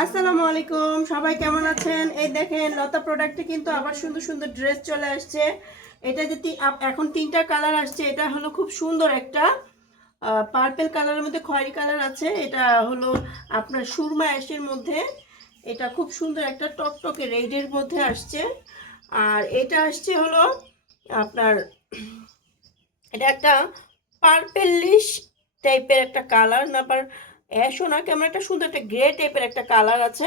আসসালামু আলাইকুম, সবাই কেমন আছেন? এই দেখেন লতা প্রোডাক্টে কিন্তু আবার সুন্দর সুন্দর ড্রেস চলে আসছে। এটা যে এখন তিনটা কালার আসছে। এটা হলো খুব সুন্দর একটা পার্পেল কালারের মধ্যে খয়েরি কালার আছে। এটা হলো আপনার সুরমা অ্যাশের মধ্যে। এটা খুব সুন্দর একটা টকটকে রেডের মধ্যে আসছে। আর এটা আসছে হলো আপনার, এটা একটা পার্পেলিশ টাইপের একটা কালার, না অ্যাশও না, কেমন একটা সুন্দর একটা গ্রে টাইপের একটা কালার আছে।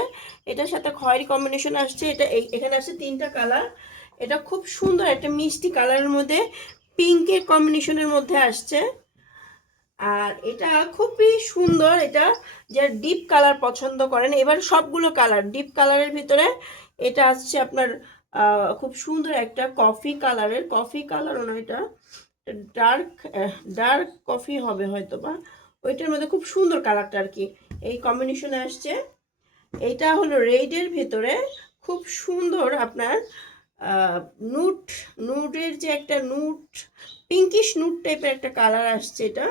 এটার সাথে খয়েরি কম্বিনেশন আসছে। এটা এখানে আসছে তিনটা কালার। এটা খুব সুন্দর একটা মিষ্টি কালারের মধ্যে পিঙ্কের কম্বিনেশনের মধ্যে আসছে। আর এটা খুবই সুন্দর। এটা যারা ডিপ কালার পছন্দ করেন, এবার সবগুলো কালার ডিপ কালারের ভিতরে এটা আসছে আপনার খুব সুন্দর একটা কফি কালারও না, এটা ডার্ক ডার্ক কফি হবে হয়তো বা, ওইটার মধ্যে খুব সুন্দর কালারটা আর কি এই কম্বিনেশনে আসছে। এটা হলো রেডের ভিতরে খুব সুন্দর আপনার নুট নুডের যে একটা পিঙ্কিশ নুট টাইপের একটা কালার আসছে। এটা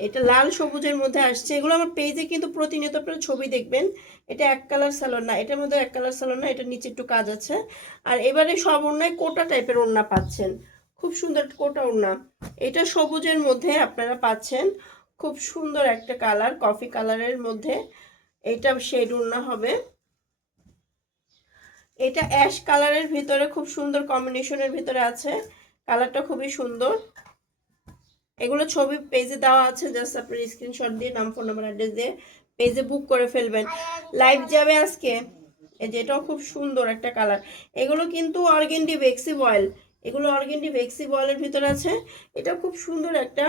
এটা লাল সবুজের মধ্যে আসছে। এগুলো আমার পেজে কিন্তু প্রতিনিয়ত আপনারা ছবি দেখবেন। এটা এক কালার সালোয়ার না, এটার মধ্যে এক কালার সালোয়ার না, এটা নিচে একটু কাজ আছে। আর এবারে সব ওড়নায় কোটা টাইপের ওড়না পাচ্ছেন, খুব সুন্দর কোটা ওড়না। এটা সবুজের মধ্যে আপনারা পাচ্ছেন, খুব সুন্দর একটা কালার কফি কালারের মধ্যে। এটা শেড ওড়না হবে। এটা অ্যাশ কালারের ভিতরে খুব সুন্দর কম্বিনেশনের ভিতরে আছে, কালারটা খুবই সুন্দর। এগুলো ছবি পেজে দেওয়া আছে, জাস্ট আপনি স্ক্রিনশট দিয়ে নাম ফোন নাম্বার অ্যাড্রেস দিয়ে পেজে বুক করে ফেলবেন। লাইভ যাবে আজকে। এই যে এটাও খুব সুন্দর একটা কালার। এগুলো কিন্তু অর্গেন্ডি ভেক্সি বয়েল, এগুলো অর্গেন্ডি ভেক্সি বয়েলের ভিতরে আছে। এটা খুব সুন্দর একটা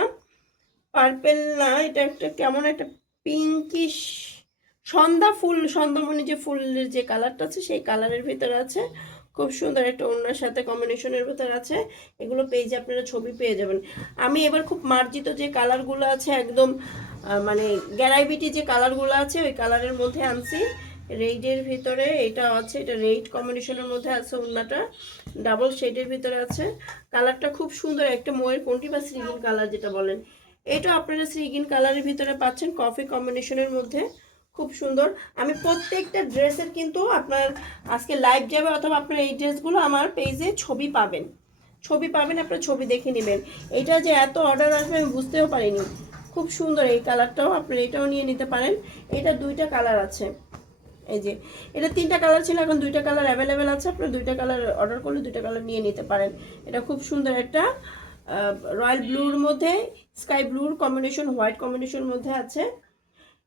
পার্পেল না, এটা একটা কেমন একটা পিঙ্কিশ সন্ধ্যামণি যে ফুলের যে কালারটা আছে সেই কালারের ভিতরে আছে। খুব সুন্দর একটা ওড়নার সাথে কম্বিনেশনের ভিতরে আছে। এগুলো পেজে আপনারা ছবি পেয়ে যাবেন। আমি এবার খুব মার্জিত যে কালারগুলো আছে, একদম মানে গ্যারাইবিটি যে কালারগুলো আছে ওই কালারের মধ্যে আনছি। রেডের ভিতরে এটা আছে, এটা রেড কম্বিনেশনের মধ্যে আছে। ওড়নাটা ডাবল শেডের ভিতরে আছে। কালারটা খুব সুন্দর একটা ময়ের কোনটি বা শ্রীগিন কালার যেটা বলেন, এটা আপনারা শ্রীগিন কালারের ভিতরে পাচ্ছেন কফি কম্বিনেশনের মধ্যে। খুব সুন্দর। আমি প্রত্যেকটা ড্রেসের কিন্তু আপনার আজকে লাইভ যাবে, অথবা আপনার এই ড্রেসগুলো আমার পেজে ছবি পাবেন, আপনার ছবি দেখে নেবেন। এটা যে এত অর্ডার আসবে আমি বুঝতেও পারিনি। খুব সুন্দর এই কালারটাও, আপনারা এটাও নিয়ে নিতে পারেন। এটা দুইটা কালার আছে। এই যে এটা তিনটা কালার ছিল, এখন দুইটা কালার অ্যাভেলেবেল আছে। আপনারা দুইটা কালার অর্ডার করলে দুইটা কালার নিয়ে নিতে পারেন। এটা খুব সুন্দর একটা রয়্যাল ব্লুর মধ্যে স্কাই ব্লুর কম্বিনেশন, হোয়াইট কম্বিনেশনের মধ্যে আছে।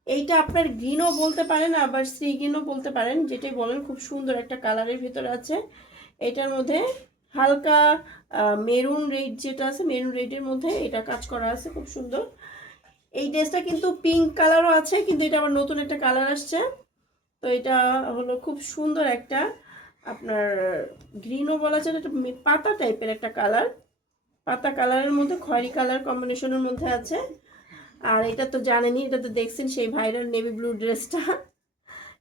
এইটা আপনার গ্রিনও বলতে পারেন, আবার সি গ্রিনও বলতে পারেন, যেটাই বলেন। খুব সুন্দর একটা কালারের ভিতরে আছে। এটার মধ্যে হালকা মেরুন রেড যেটা আছে, মেরুন রেডের মধ্যে এটা কাজ করা আছে, খুব সুন্দর। এই ড্রেসটা কিন্তু পিঙ্ক কালারও আছে, কিন্তু এটা আবার নতুন একটা কালার আসছে। তো এটা হলো খুব সুন্দর একটা আপনার গ্রিনও বলা যায়, একটা পাতা টাইপের একটা কালার, পাতা কালারের মধ্যে খয়েরি কালার কম্বিনেশনের মধ্যে আছে। আর এটা তো জানেনই, এটা তো দেখছেন সেই ভাইরাল নেভি ব্লু ড্রেসটা।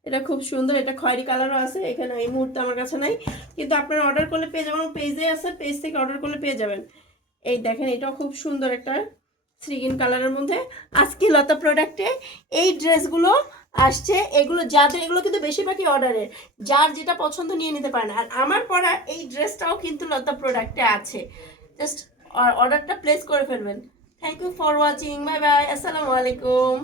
এটা খুব সুন্দর। এটা খয়েরি কালারও আছে, এখানে এই মুহূর্তে আমার কাছে নাই, কিন্তু আপনারা অর্ডার করলে পেয়ে যাবেন। পেজে আছে, পেজ থেকে অর্ডার করলে পেয়ে যাবেন। এই দেখেন, এটাও খুব সুন্দর একটা শ্রীগিন কালারের মধ্যে। আজকে লতা প্রোডাক্টে এই ড্রেসগুলো আসছে। এগুলো যাদের, এগুলো কিন্তু বেশিরভাগই অর্ডারের, যার যেটা পছন্দ নিয়ে নিতে পারেন। আর আমার পরা এই ড্রেসটাও কিন্তু লতা প্রোডাক্টে আছে, জাস্ট অর্ডারটা প্লেস করে ফেলবেন। Thank you for watching, bye bye, আসসালামু আলাইকুম।